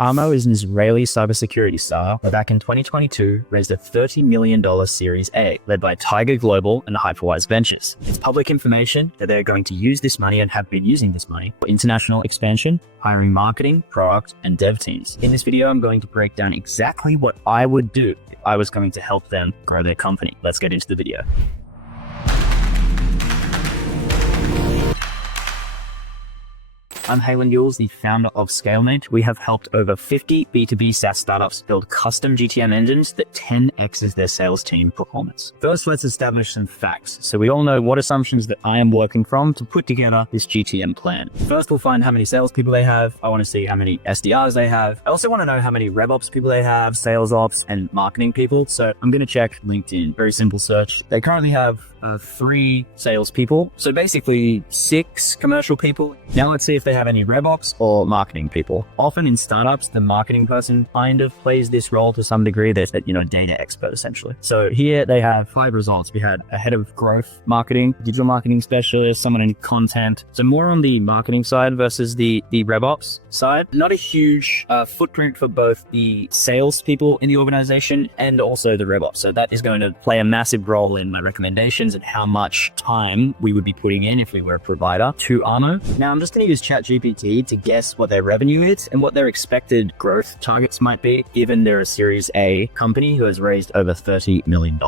ARMO is an Israeli cybersecurity startup that back in 2022 raised a $30 million Series A, led by Tiger Global and Hyperwise Ventures. It's public information that they're going to use this money and have been using this money for international expansion, hiring marketing, product, and dev teams. In this video, I'm going to break down exactly what I would do if I was going to help them grow their company. Let's get into the video. I'm Haylen Yules, the founder of ScaleMate. We have helped over 50 B2B SaaS startups build custom GTM engines that 10x's their sales team performance. First, let's establish some facts so we all know what assumptions that I am working from to put together this GTM plan. First, we'll find how many salespeople they have. I want to see how many SDRs they have. I also want to know how many RevOps people they have, sales ops, and marketing people. So I'm going to check LinkedIn. Very simple search. They currently have 3 salespeople, so basically 6 commercial people. Now let's see if they have any RevOps or marketing people. Often in startups, the marketing person kind of plays this role to some degree. They're, data expert essentially. So here they have 5 results. We had a head of growth marketing, digital marketing specialist, someone in content. So more on the marketing side versus the RevOps side. Not a huge footprint for both the sales people in the organization and also the RevOps. So that is going to play a massive role in my recommendations and how much time we would be putting in if we were a provider to ARMO. Now I'm just going to use ChatGPT to guess what their revenue is and what their expected growth targets might be, given they're a Series A company who has raised over $30 million.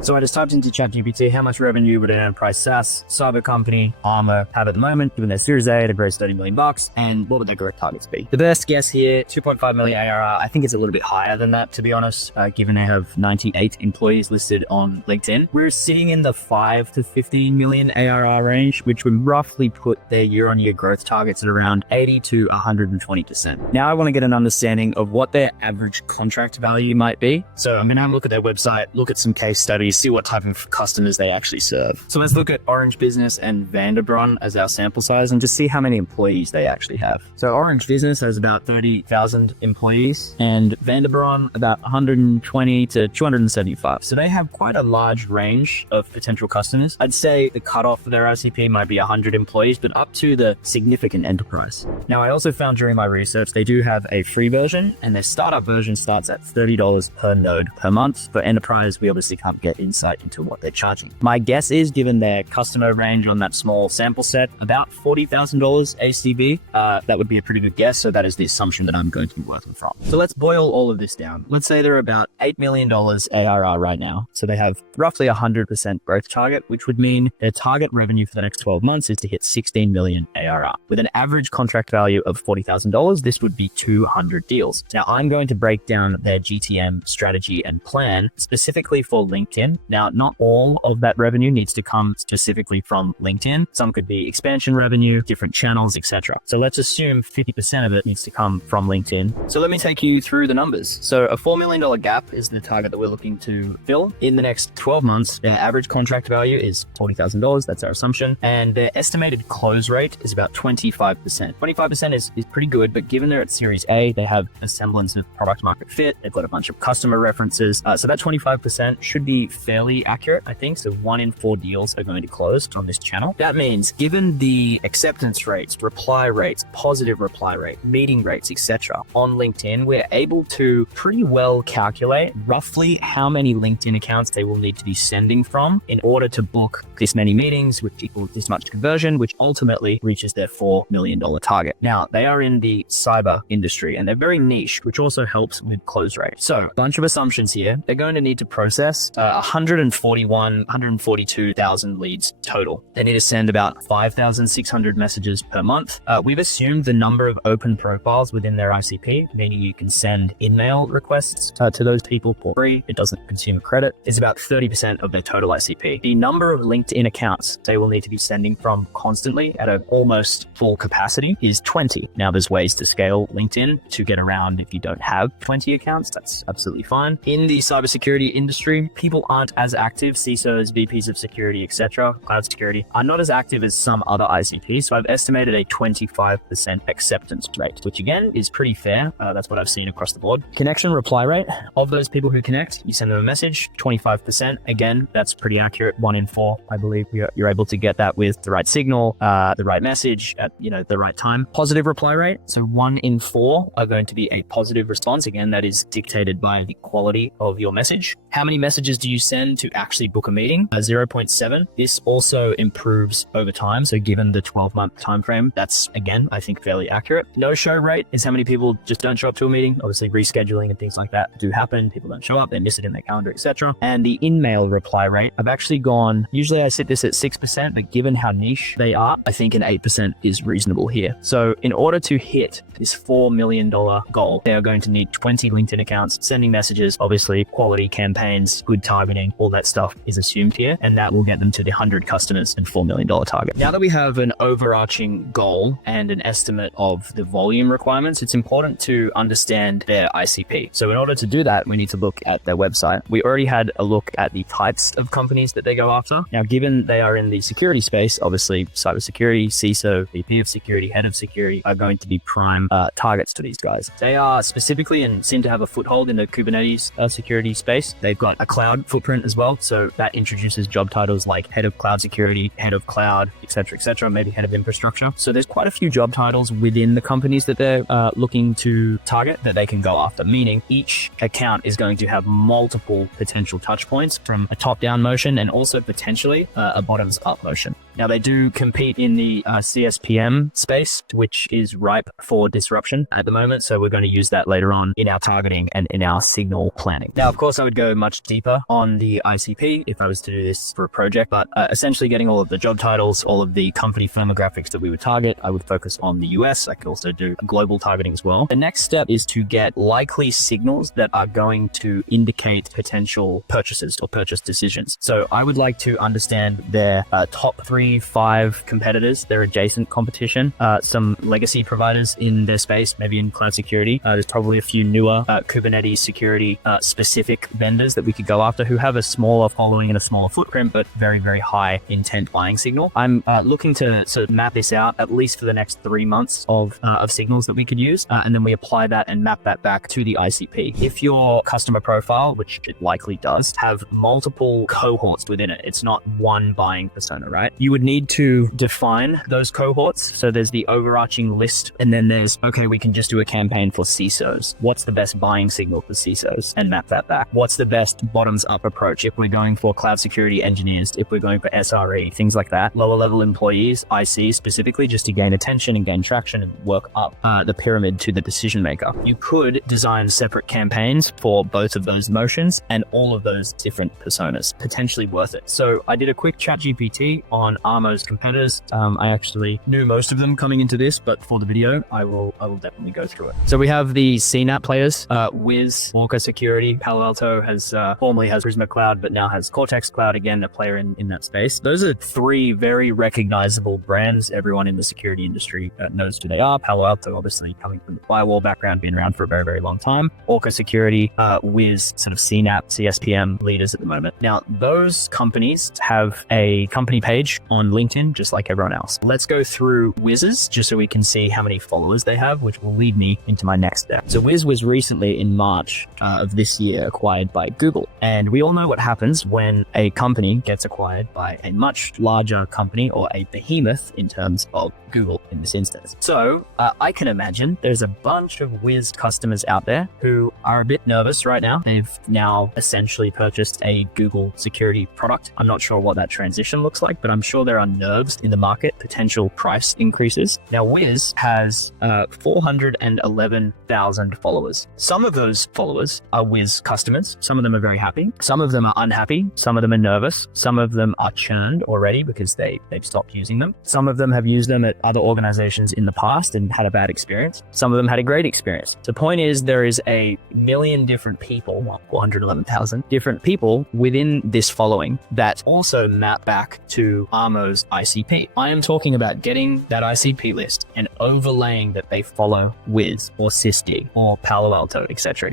So I just typed into ChatGPT, how much revenue would an enterprise SaaS cyber company, ARMO, have at the moment, given their Series A, they've raised $30 million, and what would their growth targets be? The best guess here, 2.5 million ARR. I think it's a little bit higher than that, to be honest, given they have 98 employees listed on LinkedIn. We're sitting in the 5 to 15 million ARR range, which would roughly put their year-on-year growth targets at around 80 to 120%. Now I want to get an understanding of what their average contract value might be. So I'm going to have a look at their website, look at some case studies, see what type of customers they actually serve. So let's look at Orange Business and Vanderbron as our sample size and just see how many employees they actually have. So Orange Business has about 30,000 employees and Vanderbron about 120 to 275. So they have quite a large range of potential customers. I'd say the cutoff for their ICP might be 100 employees, but up to the significant enterprise. Now, I also found during my research, they do have a free version and their startup version starts at $30 per node per month. For enterprise, we obviously can't get insight into what they're charging. My guess is, given their customer range on that small sample set, about $40,000 ACV. That would be a pretty good guess. So that is the assumption that I'm going to be working from. So let's boil all of this down. Let's say they're about $8 million ARR right now. So they have roughly 100% growth target, which would mean their target revenue for the next 12 months is to hit 16 million ARR. With an average contract value of $40,000, this would be 200 deals. Now, I'm going to break down their GTM strategy and plan specifically for LinkedIn. Now, not all of that revenue needs to come specifically from LinkedIn. Some could be expansion revenue, different channels, etc. So let's assume 50% of it needs to come from LinkedIn. So let me take you through the numbers. So a $4 million gap is the target that we're looking to fill. In the next 12 months, their average contract value is $40,000. That's our assumption. And their estimated close rate is about 25%. 25% is pretty good, but given they're at Series A, they have a semblance of product market fit. They've got a bunch of customer references. So that 25% should be fairly accurate, I think. So 1 in 4 deals are going to close on this channel. That means given the acceptance rates, reply rates, positive reply rate, meeting rates, etc. on LinkedIn, we're able to pretty well calculate roughly how many LinkedIn accounts they will need to be sending from in order to book this many meetings, which equals this much conversion, which ultimately reaches their $4 million target. Now, they are in the cyber industry and they're very niche, which also helps with close rate. So a bunch of assumptions here. They're going to need to process 142,000 leads total. They need to send about 5,600 messages per month. We've assumed the number of open profiles within their ICP, meaning you can send in-mail requests to those people for free. It doesn't consume credit. It's about 30% of their total ICP. The number of LinkedIn accounts they will need to be sending from constantly at an almost full capacity is 20. Now, there's ways to scale LinkedIn to get around if you don't have 20 accounts. That's absolutely fine. In the cybersecurity industry, people aren't as active. CISOs, VPs of security, etc., cloud security, are not as active as some other ICPs. So I've estimated a 25% acceptance rate, which again is pretty fair. That's what I've seen across the board. Connection reply rate of those people who connect, you send them a message, 25%. Again, that's pretty accurate. 1 in 4, I believe you're able to get that with the right signal, the right message at the right time. Positive reply rate. So 1 in 4 are going to be a positive response. Again, that is dictated by the quality of your message. How many messages do you send to actually book a meeting? 0.7. This also improves over time. So given the 12-month time frame, that's, again, I think fairly accurate. No-show rate is how many people just don't show up to a meeting. Obviously, rescheduling and things like that do happen. People don't show up, they miss it in their calendar, etc. And the in-mail reply rate, I've actually gone, usually I set this at 6%, but given how niche they are, I think an 8% is reasonable here. So in order to hit this $4 million goal, they are going to need 20 LinkedIn accounts, sending messages, obviously quality campaigns, good targeting, all that stuff is assumed here, and that will get them to the 100 customers and $4 million target. Now that we have an overarching goal and an estimate of the volume requirements, it's important to understand their ICP. So in order to do that, we need to look at their website. We already had a look at the types of companies that they go after. Now, given they are in the security space, obviously cybersecurity, CISO, VP of security, head of security are going to be prime targets to these guys. They are specifically and seem to have a foothold in the Kubernetes security space. They've got a cloud footprint as well. So that introduces job titles like head of cloud security, head of cloud, etc., maybe head of infrastructure. So there's quite a few job titles within the companies that they're looking to target that they can go after, meaning each account is going to have multiple potential touch points from a top-down motion and also potentially a bottoms-up motion. Now, they do compete in the CSPM space, which is ripe for disruption at the moment. So we're going to use that later on in our targeting and in our signal planning. Now, of course, I would go much deeper on the ICP if I was to do this for a project, but essentially getting all of the job titles, all of the company firmographics that we would target, I would focus on the US. I could also do global targeting as well. The next step is to get likely signals that are going to indicate potential purchases or purchase decisions. So I would like to understand their top 3-5 competitors, their adjacent competition, some legacy providers in their space, maybe in cloud security. There's probably a few newer Kubernetes security specific vendors that we could go after who have a smaller following and a smaller footprint, but very, very high intent buying signal. I'm looking to sort of map this out at least for the next 3 months of signals that we could use. And then we apply that and map that back to the ICP. If your customer profile, which it likely does, have multiple cohorts within it, it's not one buying persona, right? You would need to define those cohorts. So there's the overarching list, and then there's, okay, we can just do a campaign for CISOs. What's the best buying signal for CISOs? And map that back. What's the best bottoms up approach if we're going for cloud security engineers, if we're going for SRE, things like that. Lower level employees, IC specifically, just to gain attention and gain traction and work up the pyramid to the decision maker. You could design separate campaigns for both of those motions and all of those different personas. Potentially worth it. So I did a quick chat GPT on ARMO's competitors. I actually knew most of them coming into this, but for the video, I will definitely go through it. So we have the CNAP players, Wiz, Orca Security, Palo Alto has formerly has Prisma Cloud, but now has Cortex Cloud, again, a player in that space. Those are 3 very recognizable brands. Everyone in the security industry knows who they are. Palo Alto, obviously coming from the firewall background, been around for a very, very long time. Orca Security, Wiz, sort of CNAP, CSPM leaders at the moment. Now, those companies have a company page on LinkedIn, just like everyone else. Let's go through Wiz's just so we can see how many followers they have, which will lead me into my next step. So Wiz was recently in March of this year acquired by Google. And we all know what happens when a company gets acquired by a much larger company or a behemoth in terms of Google in this instance. So I can imagine there's a bunch of Wiz customers out there who are a bit nervous right now. They've now essentially purchased a Google security product. I'm not sure what that transition looks like, but I'm sure there are nerves in the market, potential price increases. Now, Wiz has 411,000 followers. Some of those followers are Wiz customers. Some of them are very happy. Some of them are unhappy. Some of them are nervous. Some of them are churned already because they've stopped using them. Some of them have used them at other organizations in the past and had a bad experience. Some of them had a great experience. The point is there is a million different people, 411,000 different people within this following that also map back to ARMO's ICP. I am talking about getting that ICP list and overlaying that they follow Wiz or Sysdig or Palo Alto, etc.,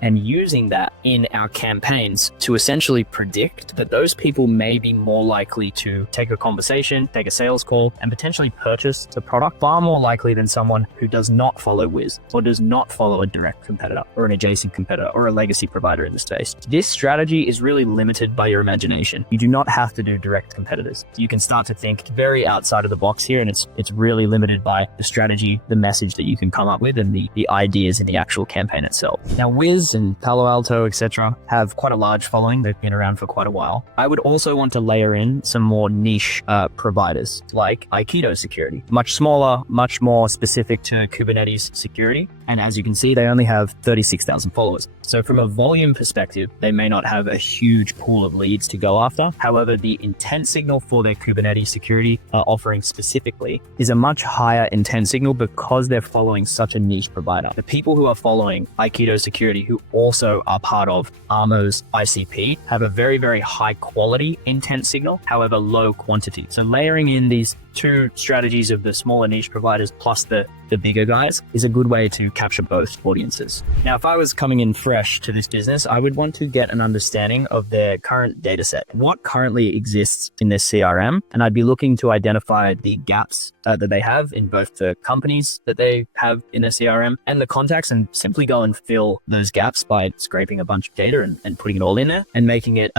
and using that in our campaigns to essentially predict that those people may be more likely to take a conversation, take a sales call, and potentially purchase the product far more likely than someone who does not follow Wiz or does not follow a direct competitor or an adjacent competitor or a legacy provider in the space. This strategy is really limited by your imagination. You do not have to do direct competitors. business. You can start to think very outside of the box here, and it's really limited by the strategy, the message that you can come up with, and the ideas in the actual campaign itself. Now, Wiz and Palo Alto, etc., have quite a large following. They've been around for quite a while. I would also want to layer in some more niche providers like Aikido Security, much smaller, much more specific to Kubernetes security. And as you can see, they only have 36,000 followers. So from a volume perspective, they may not have a huge pool of leads to go after. However, the intent signal for their Kubernetes security offering specifically is a much higher intent signal because they're following such a niche provider. The people who are following Aikido Security, who also are part of ARMO's ICP, have a very, very high quality intent signal, however, low quantity. So layering in these two strategies of the smaller niche providers plus the bigger guys is a good way to capture both audiences. Now, if I was coming in fresh to this business, I would want to get an understanding of their current data set, what currently exists in their CRM, and I'd be looking to identify the gaps that they have in both the companies that they have in their CRM and the contacts, and simply go and fill those gaps by scraping a bunch of data and putting it all in there and making it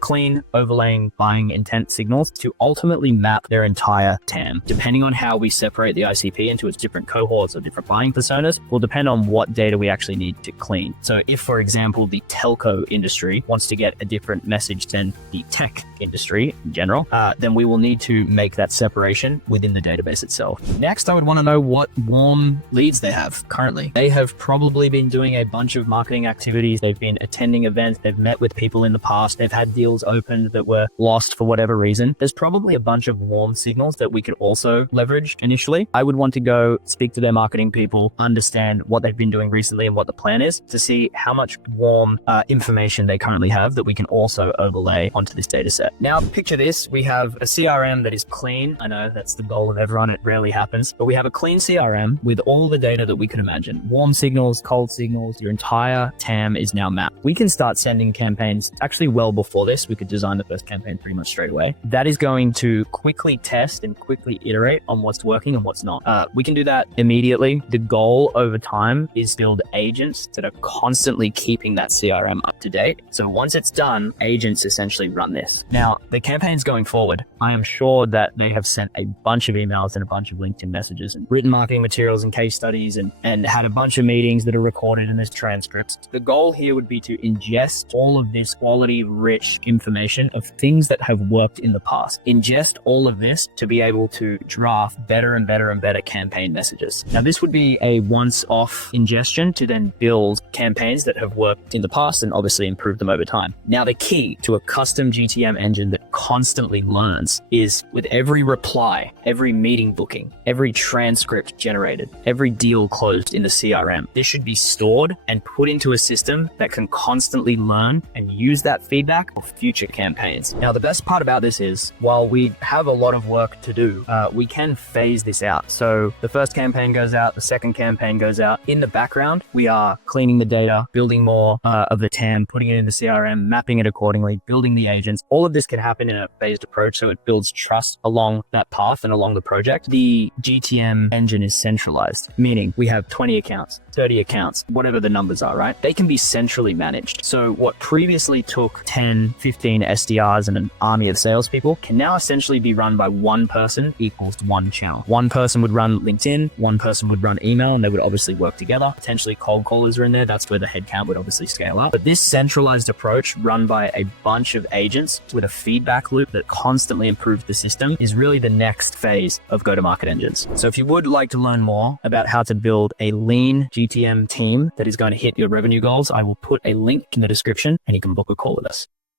clean, overlaying buying intent signals to ultimately map their entire TAM. Depending on how we separate the ICP into its different cohorts or different buying personas will depend on what data we actually need to clean. So if, for example, the telco industry wants to get a different message than the tech industry in general, then we will need to make that separation within the database itself. Next, I would want to know what warm leads they have currently. They have probably been doing a bunch of marketing activities. They've been attending events. They've met with people in the past. They've had deals opened that were lost for whatever reason. There's probably a bunch of warm signals that we could also leverage initially. I would want to go speak to their marketing people, understand what they've been doing recently and what the plan is to see how much warm information they currently have that we can also overlay onto this data set. Now, picture this. We have a CRM that is clean. I know that's the goal of everyone. It rarely happens, but we have a clean CRM with all the data that we can imagine. Warm signals, cold signals, your entire TAM is now mapped. We can start sending campaigns actually well before this. We could design the first campaign pretty much straight away. That is going to quickly test and quickly iterate on what's working and what's not. We can do that immediately. The goal over time is build agents that are constantly keeping that CRM up to date. So once it's done, agents essentially run this. Now, the campaigns going forward, I am sure that they have sent a bunch of emails and a bunch of LinkedIn messages and written marketing materials and case studies and had a bunch of meetings that are recorded in this transcripts. The goal here would be to ingest all of this quality rich information of things that have worked in the past. Ingest all of this to be able to draft better and better and better campaign messages. Now, this would be a once-off ingestion to then build campaigns that have worked in the past and obviously improve them over time. Now, the key to a custom GTM engine that constantly learns is with every reply, every meeting booking, every transcript generated, every deal closed in the CRM, this should be stored and put into a system that can constantly learn and use that feedback for future campaigns. Now, the best part about this is while we have a lot of work to do, we can phase this out. So the first campaign goes out, the second campaign goes out. In the background, we are cleaning the data, building more of the TAM, putting it in the CRM, mapping it accordingly, building the agents. All of this can happen in a phased approach, so it builds trust along that path and along the project. The GTM engine is centralized, meaning we have 20 accounts, 30 accounts, whatever the numbers are, right? They can be centrally managed. So what previously took 10, 15 SDRs and an army of salespeople can now essentially be run by one person equals one channel. One person would run LinkedIn, one person would run email, and they would obviously work together. Potentially cold callers are in there. That's where the headcount would obviously scale up. But this centralized approach run by a bunch of agents with a feedback loop that constantly improves the system is really the next phase of go-to-market engines. So if you would like to learn more about how to build a lean GTM team that is going to hit your revenue goals, I will put a link in the description and you can book a call with us.